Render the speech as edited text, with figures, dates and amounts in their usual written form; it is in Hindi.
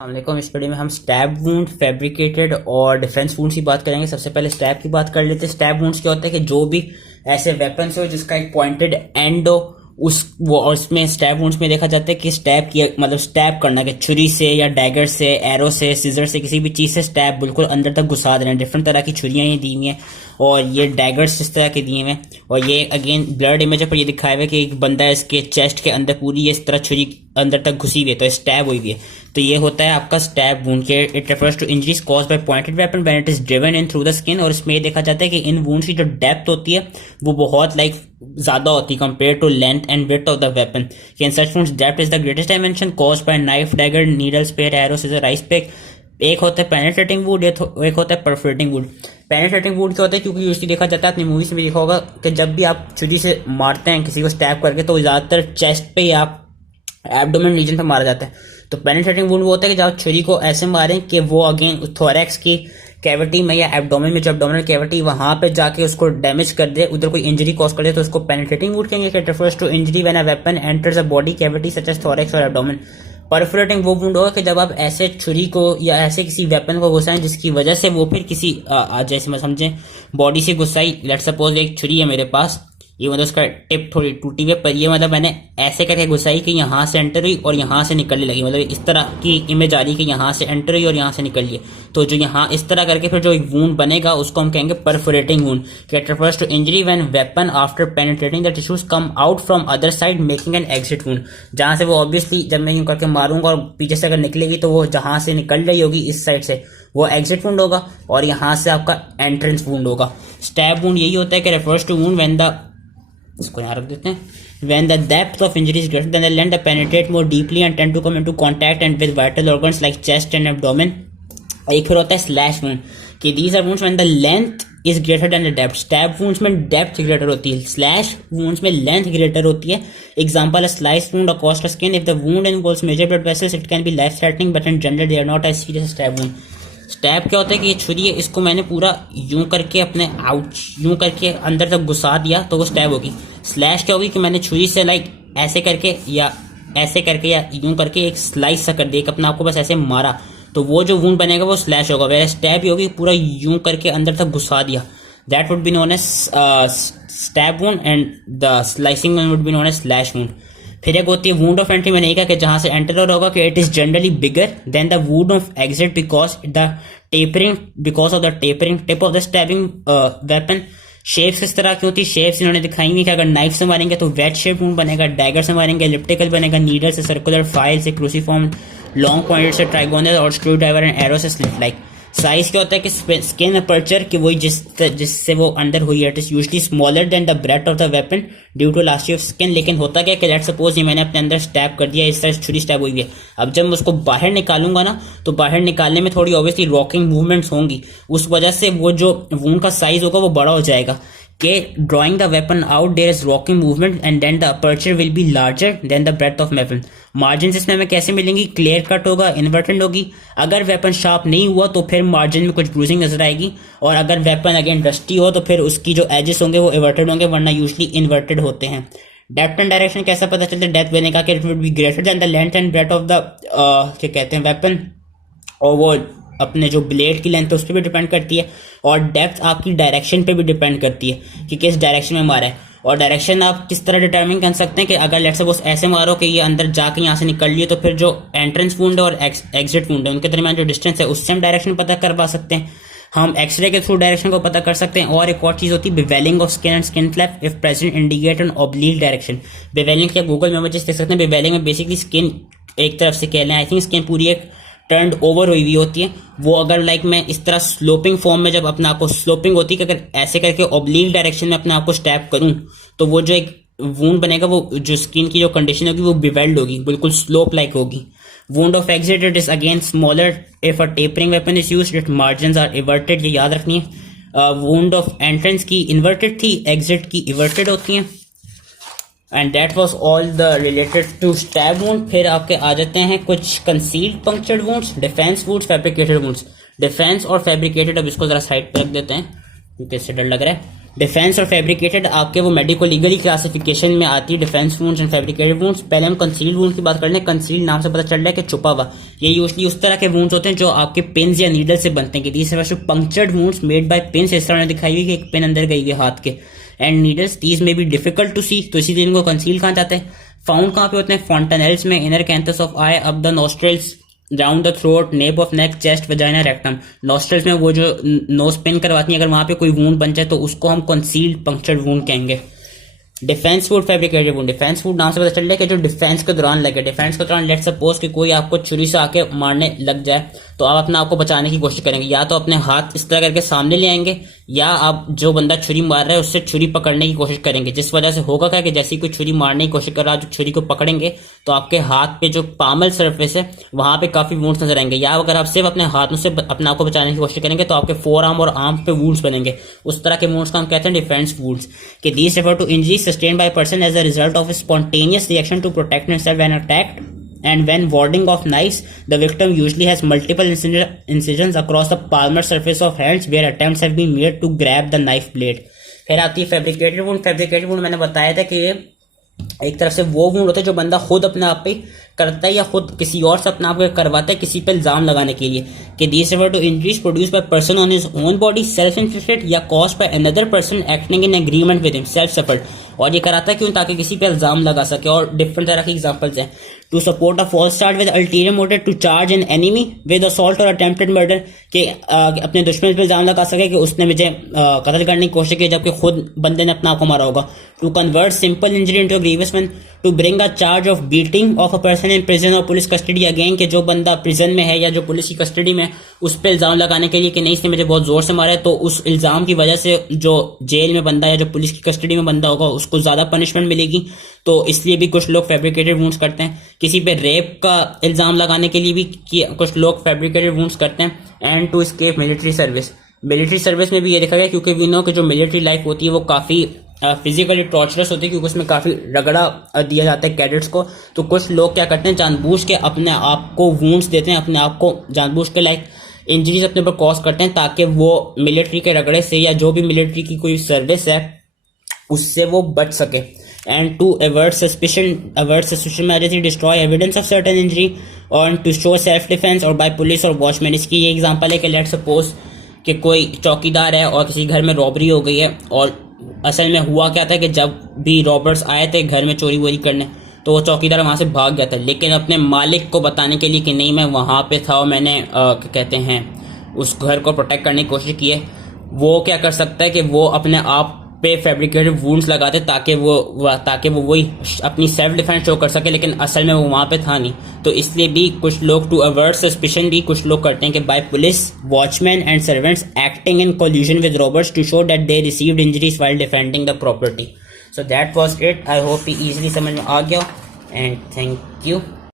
अस्सलामुअलैकुम। इस वीडियो में हम स्टैब वुंड, फैब्रिकेटेड और डिफेंस वुंड्स की बात करेंगे। सबसे पहले स्टैब की बात कर लेते हैं। स्टैब वुंड्स क्या होता है कि जो भी ऐसे वेपन्स हो जिसका एक पॉइंटेड एंड हो उस वो, और उसमें स्टैब वुंड्स में देखा जाता है कि स्टैब की मतलब स्टैब करना कि छुरी से या डैगर से, एरो से, सीजर से, किसी भी चीज से स्टैब बिल्कुल अंदर तक घुसा देना। डिफरेंट तरह की छुरियां ये दी हुई हैं और ये डैगर्स इस तरह के दिए हुए हैं। और ये अगेन ब्लर्ड इमेज पर ये दिखाया हुआ है कि एक बंदा है, इसके चेस्ट के अंदर पूरी ये इस तरह छुरी अंदर तक घुसी हुई है, तो स्टैब हुई हुई है। तो ये होता है आपका स्टैब वुंड के। It refers to injuries caused by pointed weapon when it is driven in through the skin. और इसमें ये देखा जाता है कि इन वुंड्स की जो डेप्थ होती है वो बहुत ज्यादा होती है compare to length and width of the weapon. In such wounds depth is the greatest dimension caused by knife, dagger, needle, spear, arrow, scissor, ice pick. एक होता है पेनिट्रेटिंग वुड, एक होता है परफोरेटिंग वुड। पेनिट्रेटिंग वुड क्या होता है, क्योंकि यूजली देखा जाता है, अपनी मूवीज में भी देखा होगा कि जब भी आप छुरी से मारते हैं किसी को स्टैब करके तो ज्यादातर चेस्ट पे या एब्डोमेन रीजन पे मारा जाता है। तो पेनिट्रेटिंग वुंड वो होता है कि जब आप छुरी को ऐसे मारें कि वो अगेन थोरैक्स की कैविटी में या एब्डोमेन में, जो एब्डोमिनल कैविटी वहां पे जाके उसको डैमेज कर दे, उधर कोई इंजरी कॉज कर दे, तो उसको पेनिट्रेटिंग वुंड कहेंगे। It refers to injury when a weapon enters a body cavity such as thorax और एब्डोमेन। परफोरेटिंग वो वुंड होगा कि जब आप ऐसे छुरी को या ऐसे किसी वेपन को घुसाएं जिसकी वजह से वो फिर किसी जैसे मैं समझें बॉडी से घुसाई। लेट्स सपोज एक छुरी है मेरे पास, ये मतलब उसका टिप थोड़ी टूटी हुई, पर ये मतलब मैंने ऐसे करके घुसाई कि यहाँ से एंटर हुई और यहाँ से निकलने लगी। मतलब इस तरह की इमेज आ रही कि यहाँ से एंटर हुई और यहाँ से निकल गई। तो जो यहाँ इस तरह करके फिर जो एक वूंड बनेगा उसको हम कहेंगे perforating wound. It refers to injury when weapon after penetrating the tissues come out from other side making an exit wound. जहां से वो ऑब्वियसली जब मैं यूं करके मारूंगा और पीछे से अगर निकलेगी तो वो जहां से निकल रही होगी इस साइड से वो एग्जिट वुंड होगा और यहाँ से आपका एंट्रेंस वुंड होगा। स्टैब वुंड यही होता है कि refers to wound when the, इसको यहाँ रख देते हैं, when the depth of injury is greater than the length, they penetrate more deeply and tend to come into contact and with vital organs like chest and abdomen. एक फिर होता है स्लैश वुंड कि these are wounds when the length is greater than the depth. stab wounds में depth greater होती है, slash wounds में length greater होती है. Example, a slice wound across the skin. If the wound involves major blood vessels, it can be life threatening, but in general they are not as serious as stab wound. Stab क्या होता है कि ये छुरी है, इसको मैंने पूरा यूं करके अपने यूं करके अंदर तक घुसा दिया तो वो स्टैब होगी। स्लैश क्या होगी कि मैंने छुरी से ऐसे करके या ऐसे करके या यूं करके एक स्लाइस सा कर दिया, एक अपने आपको बस ऐसे मारा, तो वो जो वुंड बनेगा वो स्लैश होगा। वैसे स्टैब ही होगी पूरा यूं करके अंदर तक घुसा दिया, that would be known as stab wound and the slicing one would be known as slash wound. फिर एक होती है वुंड ऑफ एंट्री। मैंने नहीं कहा कि जहां से एंटर होगा कि it is generally bigger than the wound of exit because of the tapering tip of the stabbing weapon. Shapes किस तरह की होती है, शेप्स इन्होंने दिखाई हुई कि अगर नाइफ से मारेंगे तो वेट शेप वुंड बनेगा, डैगर से मारेंगे एलिप्टिकल बनेगा, नीडल से सर्कुलर, फाइल से क्रूसीफॉर्म, लॉन्ग पॉइंटेड से ट्राइगोनल और स्क्रू ड्राइवर एंड एरो से स्लिट लाइक। साइज क्या होता है कि स्किन अपर्चर कि वही जिससे वो अंदर हुई है, it is usually smaller than the breadth of the weapon due to last of skin. लेकिन होता क्या कि लेट्स सपोज ये मैंने अपने अंदर स्टैब कर दिया, इस तरह छुरी स्टैब हुई है, अब जब मैं उसको बाहर निकालूंगा ना तो बाहर निकालने में थोड़ी ऑब्वियसली रॉकिंग मूवमेंट्स होंगी, उस वजह से वो जो वुंड का साइज होगा वो बड़ा हो जाएगा। कि drawing the weapon out there is rocking movement and then the aperture will be larger than the breadth of weapon. Margin इसमें हमें कैसे मिलेंगी, क्लियर कट होगा, इन्वर्टेड होगी। अगर वेपन शार्प नहीं हुआ तो फिर मार्जिन में कुछ ब्रूजिंग नजर आएगी, और अगर वेपन अगेन रस्टी हो तो फिर उसकी जो एजेस होंगे वो इन्वर्टेड होंगे, वरना यूजली इन्वर्टेड होते हैं। डेप्थ एंड डायरेक्शन कैसा पता चलता है, डेप्थ बनेगा कि it would be greater than the length and breadth of the क्या कहते हैं वेपन, और वो अपने जो ब्लेड की लेंथ है उस पर भी डिपेंड करती है, और डेप्थ आपकी डायरेक्शन पे भी डिपेंड करती है कि किस डायरेक्शन में मारा है। और डायरेक्शन आप किस तरह डिटरमिन कर सकते हैं कि अगर लेट्स सपोज ऐसे मारो कि ये अंदर जाके यहाँ से निकल लिए, तो फिर जो एंट्रेंस वुंड है और एग्जिट वुंड है उनके दरमियान जो डिस्टेंस है उससे हम डायरेक्शन पता करवा सकते हैं। हम एक्सरे के थ्रू डायरेक्शन को पता कर सकते हैं। और एक और चीज होती है bevelling of skin and skin flap if present indicate N oblique direction. Bevelling क्या गूगल में इमेजेस देख सकते हैं। बिवेलिंग में बेसिकली स्किन एक तरफ से कह लें, आई थिंक स्किन पूरी एक टर्न ओवर हुई होती है, वो अगर मैं इस तरह स्लोपिंग फॉर्म में जब अपने आप को स्लोपिंग होती है कि अगर ऐसे करके ऑब्लीक डायरेक्शन में अपने आप को स्टैब करूं तो वो जो एक वुंड बनेगा वो जो स्किन की जो कंडीशन होगी वो बिवेल्ड होगी, बिल्कुल स्लोप लाइक होगी। Wound of exit it is again smaller if a tapering weapon is used, it margins are everted, ये याद रखनी है। वुंड ऑफ एंट्रेंस की इन्वर्टेड थी, एग्जिट की इवर्टेड होती हैं। And that was all the related to stab wound. फिर आपके आ जाते हैं कुछ concealed punctured wounds, defence wounds, fabricated wounds. Defence और फैब्रिकेटेड अब इसको जरा साइड पर रख देते हैं क्योंकि इससे डर लग रहा है। डिफेंस और फैब्रिकेटेड आपके वो मेडिको लीगली क्लासिफिकेशन में आती है, defence wounds and fabricated wounds. पहले हम कंसील्ड वुंड की बात कर लें। कंसील्ड नाम से पता चल रहा है कि छुपा हुआ। ये यूजली उस तरह के वुंड्स होते हैं जो आपके पिन्स या नीडल से बनते हैं। कि these are punctured wounds made by pins, इस तरह दिखाई हुई कि एक पिन अंदर गई हुई हाथ के, एंड नीडल्स दीज में बी डिफिकल्ट टू सी, तो इसीलिए इनको कंसील कहा जाता है। फाउंड कहाँ पे होते हैं? फॉन्टेनेल्स में, inner canthus of I, up the nostrils, round the throat, nap of neck, chest, vagina, rectum. Nostrils में वो जो नोज पिन करवाती है, अगर वहां पे कोई वूंड बन जाए तो उसको हम कंसील्ड पंक्चर्ड वूंड कहेंगे। Defence would, fabricated would. Defence would नाम से पता चल रहा है कि जो डिफेंस के दौरान लगे। डिफेंस के दौरान लेट सपोज कि कोई आपको छुरी से आके मारने लग जाए, तो आप अपने आप को बचाने की कोशिश करेंगे। या तो अपने हाथ इस तरह करके सामने ले आएंगे, या आप जो बंदा छुरी मार रहा है उससे छुरी पकड़ने की कोशिश करेंगे। जिस वजह से होगा क्या कि जैसे कोई छुरी मारने की कोशिश कर रहा है, जो छुरी को पकड़ेंगे तो आपके हाथ पे जो पामल सरफेस है वहां पे काफी वुंड्स नजर आएंगे। या अगर आप सिर्फ अपने हाथों से अपने आप को बचाने की कोशिश करेंगे तो आपके फोर आर्म और आर्म पे वुंड्स बनेंगे। उस तरह के वुंड्स का हम कहते हैं डिफेंस वुंड्स। कि these refer to injury sustained by person as a result of a spontaneous reaction to protect himself when attacked, and when warding off knives, the victim usually has multiple incisions across the palmar surface of hands where attempts have been made to grab the knife blade. फिर आती है फैब्रिकेटेड वुंड। फैब्रिकेटेड वुंड मैंने बताया था कि एक तरफ से वो वुंड होता है जो बंदा खुद अपने आप पे करता है या खुद किसी और से अपने आप को करवाता है किसी पे इल्जाम लगाने के लिए। कि these refer to injuries produce by person on his own body, self inflicted या caused by another person acting in agreement with him, self suffered. और ये कराता है क्यों? ताकि किसी पे इल्जाम लगा सके। और डिफरेंट तरह की एग्जांपल्स हैं। To support a false charge with ulterior motive to charge an enemy with assault और अटेम्प्टेड मर्डर। के अपने दुश्मन पे इल्जाम लगा सके कि उसने मुझे कत्ल करने की कोशिश की जबकि खुद बंदे ने अपना आप को मारा होगा। To convert simple injury into a grievous one. To bring a charge of beating of a person in prison और पुलिस कस्टडी, अगेन कि जो बंदा प्रिजन में है या जो पुलिस की कस्टडी में उस पर इल्जाम लगाने के लिए कि नहीं इसने मुझे बहुत जोर से मारा है, तो उस इल्जाम की वजह से जो जेल में बंदा या जो पुलिस की कस्टडी में बंदा होगा उसको ज्यादा पनिशमेंट मिलेगी। तो इसलिए भी कुछ लोग फैब्रिकेटेड वुंड्स करते हैं। किसी पे रेप का इल्जाम लगाने के लिए भी कुछ लोग फैब्रिकेटेड वुंड्स करते हैं। And to escape military service. Military service में भी ये देखा गया क्योंकि वी नो कि जो मिलिट्री लाइफ होती है वो काफी फिजिकली टॉर्चरस होती है क्योंकि उसमें काफी रगड़ा दिया जाता है कैडेट्स को। तो कुछ लोग क्या करते हैं जानबूझ के अपने आप को वुंड्स देते हैं, अपने आप को जानबूझ के लाइक इंजरीज अपने ऊपर कॉज करते हैं ताकि वो मिलिट्री के रगड़े से या जो भी मिलिट्री की कोई सर्विस है उससे वो बच सके। And to avert suspicion marriage destroy evidence of certain injury और टू शो सेल्फ डिफेंस और बाय पुलिस और वॉचमैन। इसकी ये एग्जांपल है कि लेट सपोज कि कोई चौकीदार है और किसी घर में रॉबरी हो गई है, और असल में हुआ क्या था कि जब भी रॉबर्स आए थे घर में चोरी वोरी करने तो वो चौकीदार वहां से भाग गया था, लेकिन अपने मालिक को बताने के लिए कि नहीं मैं वहां पे था और मैंने क्या कहते हैं उस घर को प्रोटेक्ट करने की कोशिश की है, वो क्या कर सकता है कि वो अपने आप पे फैब्रिकेटेड वुंड्स लगाते ताकि वो वही अपनी सेल्फ डिफेंस शो कर सके, लेकिन असल में वो वहां पे था नहीं। तो इसलिए भी कुछ लोग टू अवर्ट सस्पिशन भी कुछ लोग करते हैं कि by police watchman and servants acting in collusion with robbers to show that they received injuries while defending the property. So that was it. I hope easily समझ में आ गया एंड थैंक यू।